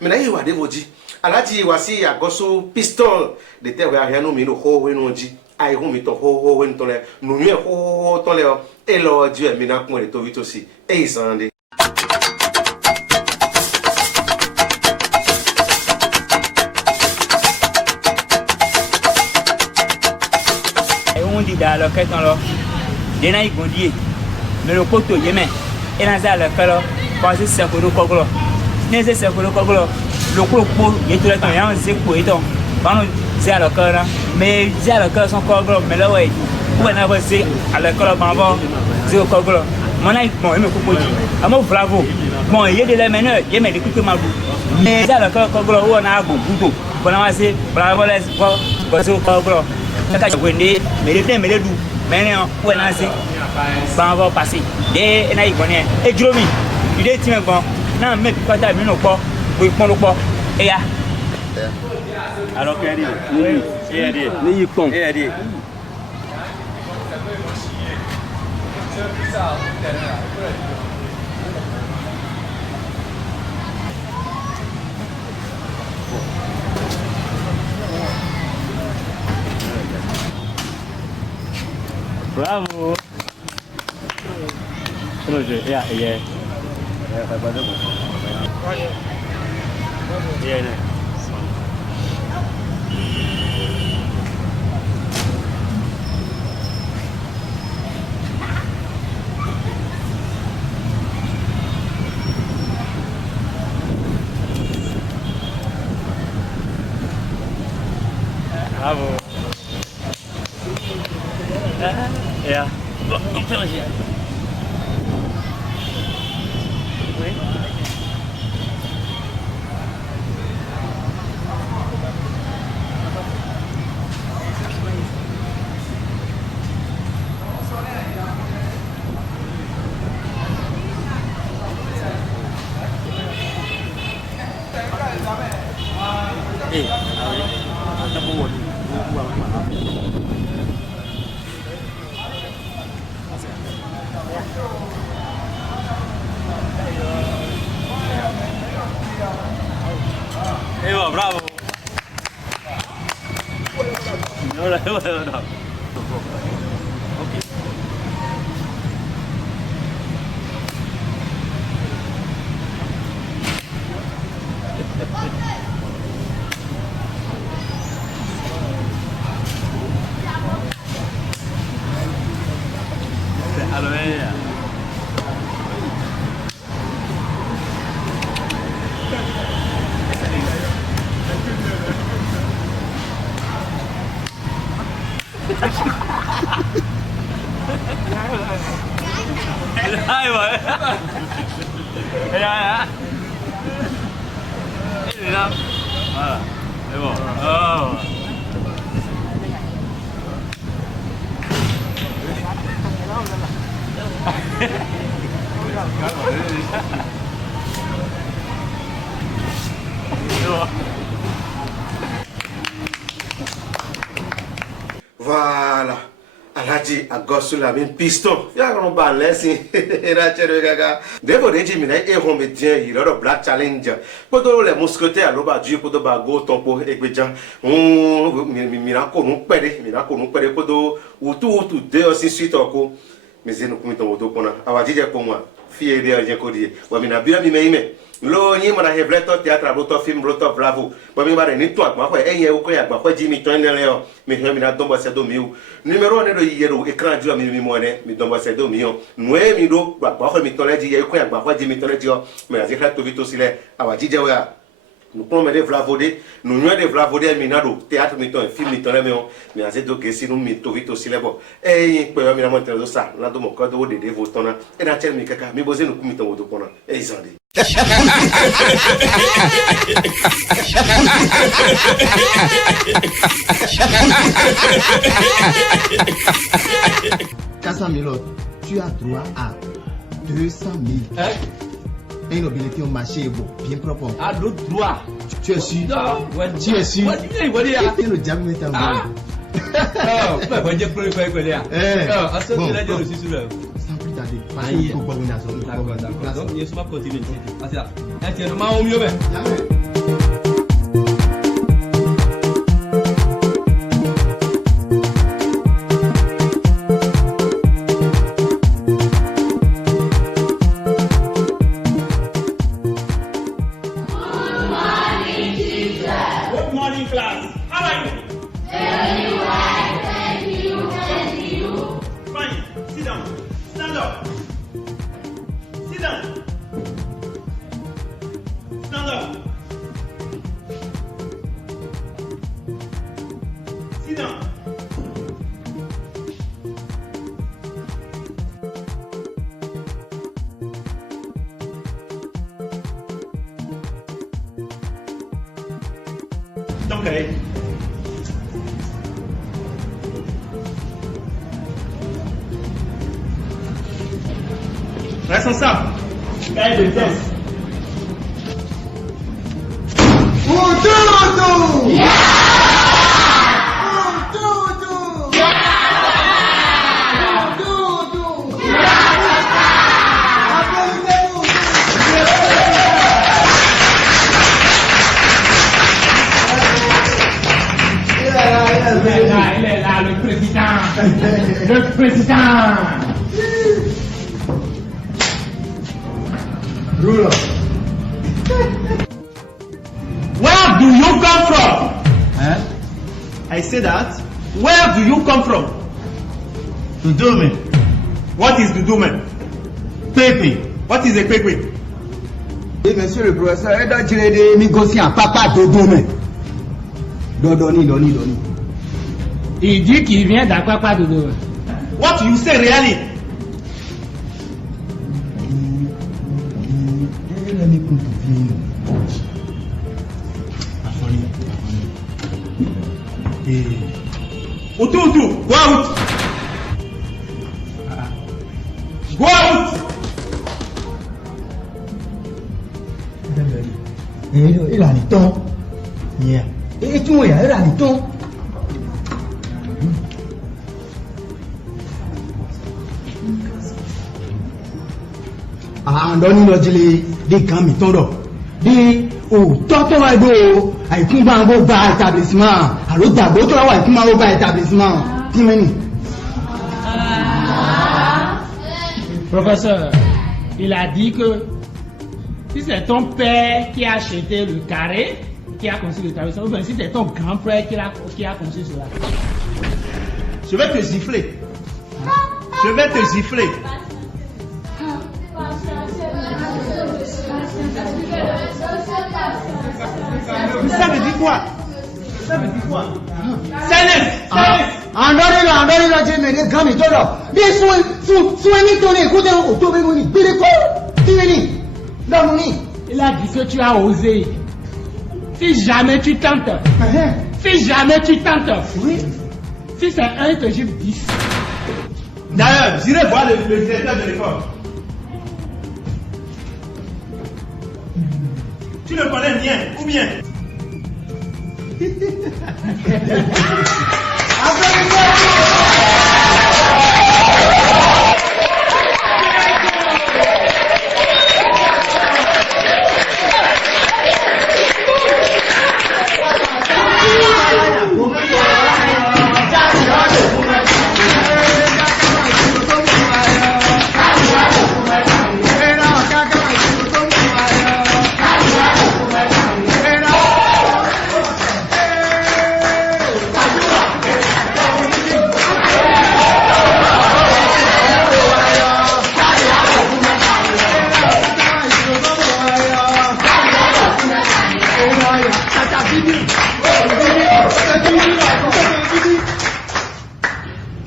Maintenant, il y a des mots dit. Alors, il y a aussi un gosso piston de terre où il y a un mino ho et non dit. Aïe, on met ton ho et ton lait. Nous mieux ho ton lait. Et là, Dieu est maintenant pour les tovit aussi. Et ils s'en dit. Dans le quête là, il y a des mais le côté yémen, et dans le cas quand c'est le coglo, n'est c'est le coglo, le coup il est tout le temps, c'est pour et donc, quand c'est à le cœur, mais c'est à le cœur son coglo, mais là ouais, où on a passé à le cœur bambon, c'est le coglo. Mon aïe, bon, il me coupe dit, à mon bravo, bon, il y a des meneurs, il y a des coups de ma boue, mais c'est à le cœur coglo où on a un bout, bon, on a passé, bravo les, bon, coglo. Mais les mais les doux, mais on a assez, on va passer. Et on a eu bonnet. Et Dromi, il est timide bon. Non, mais pas ta mine au port, oui, pour le port. Et là. Alors, qu'elle dit, oui, et dit, oui, bon, et dit. Bravo. Yeah. Bravo. Yeah. Bravo. No. Hai vậy. Ya. Ini lah. Tengok. Voilà. Alhaji Agosu la min piston. Ya kono ba lesi. Era chere gaga. Devo deji mina e home dien yi lo black challenge. Podo le mousquetaire lo ba du podo ba go tompo egbejan. Mira ko nu pere podo utu de aussi suite ko. Mais nous commettons au dos awa jije ko moi. Fie de arjen ko die. Wa mina bira mi meime. Lo ni mana hebleto théâtre bloto film bloto bravo. Ba mi bare ni to agba ko enye o ko ya agba ko Jimmy ton le o. Mi he mi na dombo se do mi o. Numéro ne do yero écran du mi mo ne mi dombo se do mi o. Noe mi do agba ko mi ton le di ye ko agba ko Jimmy ton le di o. Me azikra to vito sile awa jije wa. Nous prenons des vlavodés, nous nous des vlavodés minado théâtre miton film miton le meon mais assez de gesi nous mito vito aussi les bon et peut mi na monter de ça là do mon code de devotona et na tel mi kaka mi boze nous miton wodo pona et izande Casamilo, tu as droit à 200 000. Et une nobilité au marché bien propre. À d'autres droits. Tu es sûr? Tu es sûr? Et le diable est en bas. Bon, sans plus tarder. Parce qu'il faut pas une zone. D'accord. Donc, il faut pas continuer. C'est ça. Actuellement, au mieux. Okay. Responsable. Cahier de test. Il est là, le président. Le président. Ruler. Where do you come from? I say that. Where do you come from? Dudume. What is Dudume? Pepe. What is a Pepe? Et monsieur le professeur, il doit tirer des négociants, papa Dudume. Doni. Il dit qu'il vient d'Akwakwa Dudume. What you say really? Utu, go out! Go out! Il a le temps. Et tu vois, il a le temps. Ah, Doni l'a dit des camis tondo. Des tonton Wado, avec un bango bas établissement. Alors d'abord, tu vas voir un bango bas établissement. Timeni. Professeur, il a dit que si c'est ton père qui a acheté le carré, qui a construit l'établissement, ou bien si c'est ton grand frère qui a construit cela. Je vais te gifler. Je vais te gifler. Ça veut dire quoi? Ça veut dire quoi? Silence! Andoni la dit, mais les gars, mais toi, bien soignez ton écoute, automobile, Timeni. Il a dit que tu as osé. Si jamais tu tentes. Oui. Si c'est 1, il te gifle 10. D'ailleurs, j'irai voir le directeur de l'école. Tu le connais bien, ou bien?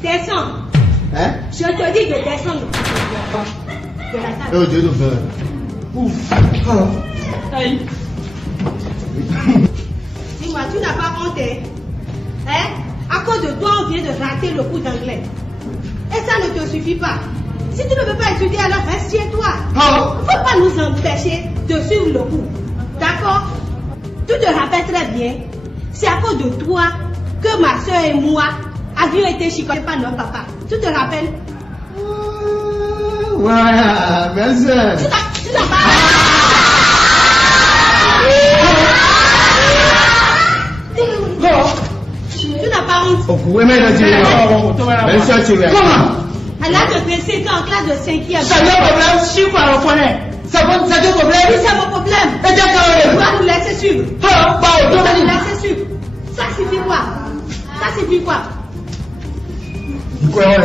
Descends. Hein? Je te dis de descendre. De la table. Oh Dieu de faire. Ouf. Alors. Aïe. Dis-moi, tu n'as pas honte, hein? À cause de toi, on vient de rater le cours d'anglais. Et ça ne te suffit pas. Si tu ne veux pas étudier, alors reste chez toi. Il ne faut pas nous empêcher de suivre le cours. D'accord? Tu te rappelles très bien, c'est à cause de toi que ma soeur et moi avions été chicotés par notre papa. Tu te rappelles? Ouais, bien sûr. Tu n'as pas... Tu n'as pas honte. Oui, mais bien sûr, tu veux. Comment? À l'âge de 27 ans, en classe de 5e. C'est le problème, chiffre à reconnaître. C'est mon problème? Oui, c'est mon problème. Et tu dois nous laisser suivre. Tu dois nous laisser suivre. Ça suffit quoi? Ça suffit quoi? Laissez-moi.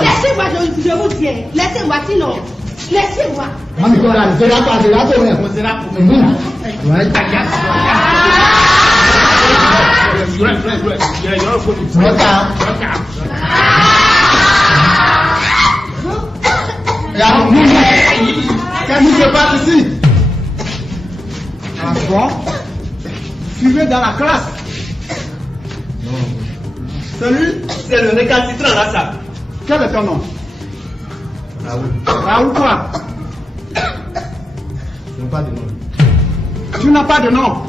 Laissez-moi, je vous dis. Laissez-moi, sinon. Laissez-moi. Qu'est-ce qui se passe ici? Ah bon? Suivez dans la classe. Celui, c'est le récalcitrant là, ça. quel est ton nom? Raoul quoi? Je n'ai pas de nom. Tu n'as pas de nom?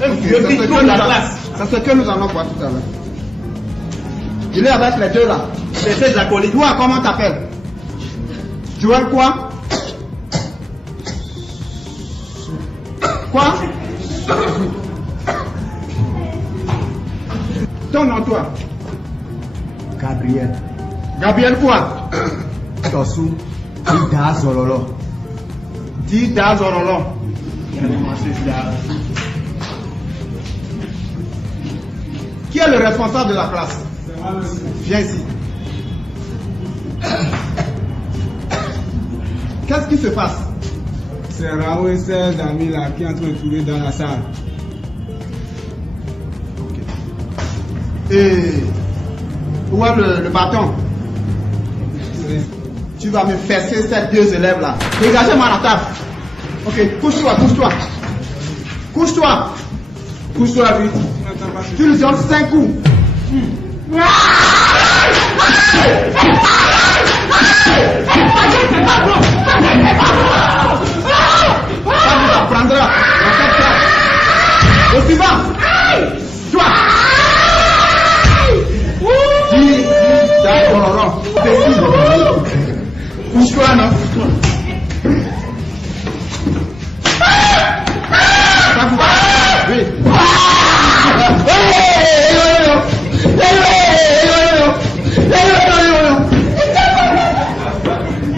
Je dis tout la classe. C'est ce que nous allons voir tout à l'heure. Il est avec les deux là. C'est ces acolytes. Toi, comment t'appelles? Joël quoi? Quoi? Ton nom, toi? Gabriel. Gabriel quoi? Tosu. Dida Zorolo. Dida Zorolo. Qui est le responsable de la classe? Viens ici. Qu'est-ce qui se passe? C'est Raoul et ses amis là qui sont en train de trouver dans la salle. Et où est le bâton? Tu vas me fesser ces deux élèves là. Dégagez-moi la table. Ok, couche-toi, couche-toi. Couche-toi. Couche-toi, vite. Tu lui donnes 5 coups. Ça vous apprendra. Au suivant. Toi. Dis, d'accord, couche-toi, non? Ça vous va? Oui.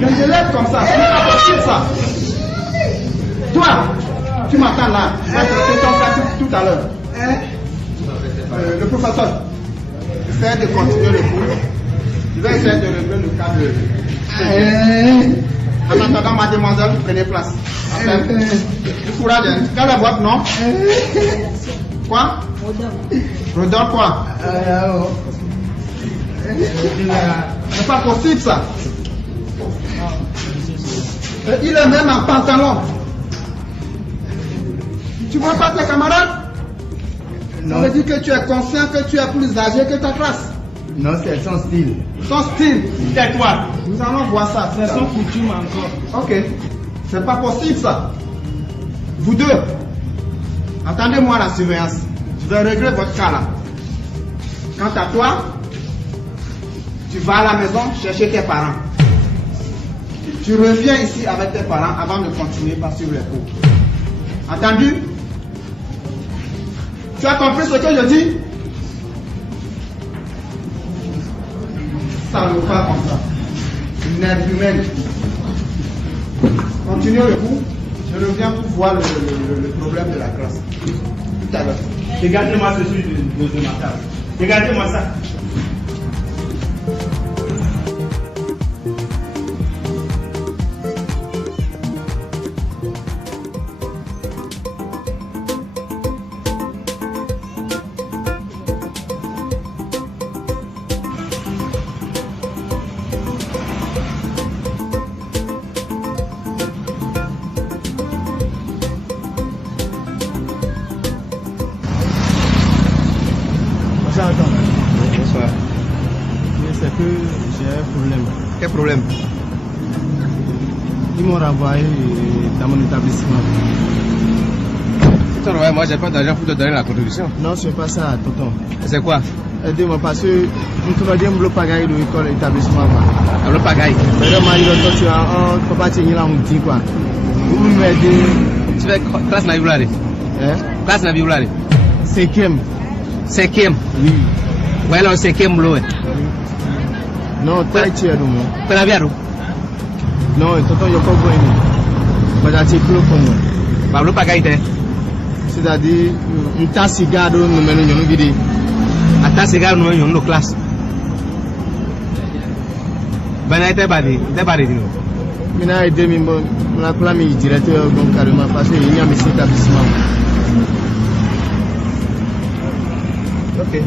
Les élèves comme ça, c'est pas possible ça. Toi, tu m'attends là. Je vais traiter ton cas tout à l'heure. Le professeur, essaie de continuer le cours. Je vais essayer de régler le cas de... En attendant, mademoiselle, prenez place. Du courage, hein. Quelle est la boîte, non? Quoi? Rodolphe quoi? C'est pas possible ça. Il est même en pantalon. Tu vois pas tes camarades? Non. Ça veut dire que tu es conscient que tu es plus âgé que ta classe. Non, c'est son style. Son style, tais-toi. Nous allons voir ça. C'est son coutume encore. Ok. C'est pas possible ça. Vous deux, attendez-moi la surveillance. Je vais régler votre cas là. Quant à toi, tu vas à la maison chercher tes parents. Tu reviens ici avec tes parents avant de continuer par suivre les cours. Entendu? Tu as compris ce que je dis? Ça ne va pas comme ça. Une aide humaine. Continuez le cours. Je reviens pour voir le problème de la classe. Tout à l'heure. Regardez-moi ceci de ma table. Regardez-moi ça. Bonsoir. Mais c'est que j'ai un problème. Quel problème? Ils m'ont renvoyé dans mon établissement. Moi, j'ai pas d'argent pour te donner la contribution. Non, c'est pas ça, tonton. C'est quoi? Aidez-moi parce que nous trouvons un bloc pagaille de l'école établissement. Un bloc pagaille? Vraiment, il y a tu as un papa qui est là, on dit quoi. Vous m'aidez. Tu fais classe na bibliothèque? Hein? Classe na bibliothèque? 5e. 5e? Oui. Ouais, non, 5e bloc. Non, t'as tiré de moi. Pela viado? Non, tonton, il n'y a pas besoin. Mais tu bloc pour moi. Bah, bloc pagaille, t'es? C'est-à-dire, un tas cigare, nous menons une vidéo. Un tas cigare, nous menons une classe. Ben, t'es pas dit, non? Maintenant, aidé, mais la clame est directeur, donc carrément, parce qu'il y a un établissement. Ok.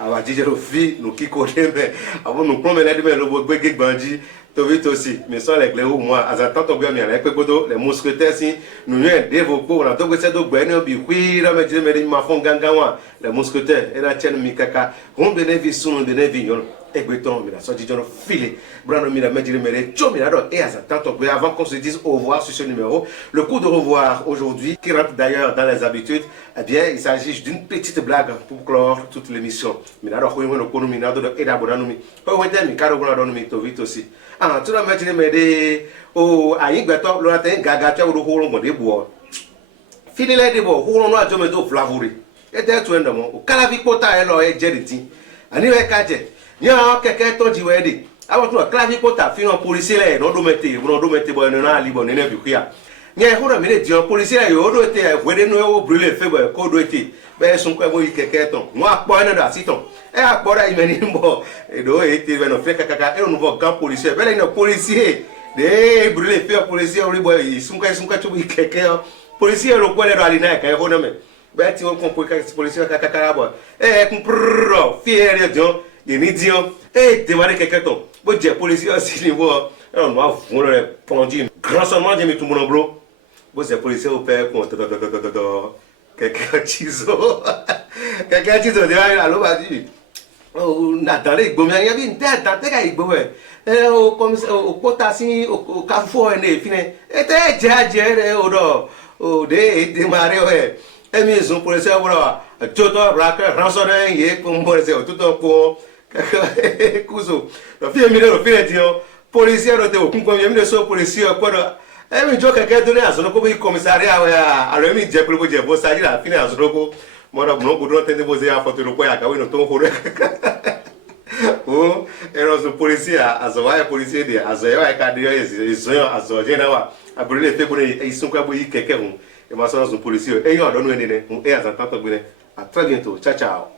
ava dire le fi nous qui connaît mais avant nous promener de le bébé bandit to vite aussi mais sans les clés ou moi à attendre ton bien avec podo les mousquetaires si nous vient développer on a donc c'est do ben bi oui là mais dire mais ma fond gangawa les mousquetaires et la tienne mi kaka on bénéfice son bénéfice Egbeton, mais la sortie de filet. Brano Mila Medjili Mele, Tchomilador et Azatan. Avant qu'on se dise au revoir sur ce numéro, le coup de revoir aujourd'hui, qui rentre d'ailleurs dans les habitudes, eh bien, il s'agit d'une petite blague pour clore toute l'émission. Mais alors, on a connu Minado de Edaboranumi. On a dit, Mikaro Bonadonumi, Tovit aussi. Ah, tu l'as Medjili Mele, oh, Aïe Beton, l'Onatin, Gagatia ou le Holo Modebo. Fini les débords, Holo a Jomedo Flavori. Et t'es tout un homme, au Calavicota et l'Oé Jeriti. Anyway, Kaje. Nya keke to jiwedi awo to clavier ko ta fi on policier le no do mete bo no na libo ne bi kuya nya ho do mi le di on policier yo do te wede no wo brûler fe bo ko do ete be sun ko bo keke ton mo apo na da siton e apo da imeni mbo e do ete be no fe kaka e no vo gan policier be le no policier de brûler fe policier o libo sun ko to bo keke policier lo ko le do ali na ka ho no me be ti on ko policier kaka bo e kun pro fier yo de nidion et démarrer quelqu'un ton bon j'ai policier aussi niveau on va voir le pendu grand seulement j'ai mis tout mon blo bon c'est policier au père pour quelqu'un ciseau de allo va dire oh n'attendez bon il y avait une tête dans tête avec bon au comme au potassi au carrefour né fini était déjà au de démarrer ouais et mais on policier voilà tout le braqueur rançonneur il est comme policier tout le pour Kuzo, le film le film dit policier de au combien de so policier quoi e mi jo keke do ni aso ko bi commissariat wa alo mi je pele bo je bo sa ji la fini aso ko mo do no go do tende bo ze ya foto lo ko ya ka we no to ho re o ero so policier aso wa policier de aso ya ka de iso aso je na wa abule fe bo ni isun kwa bo yi keke hun e ma so policier e yo do no ni ne e aso tanto gbe à très bientôt ciao ciao.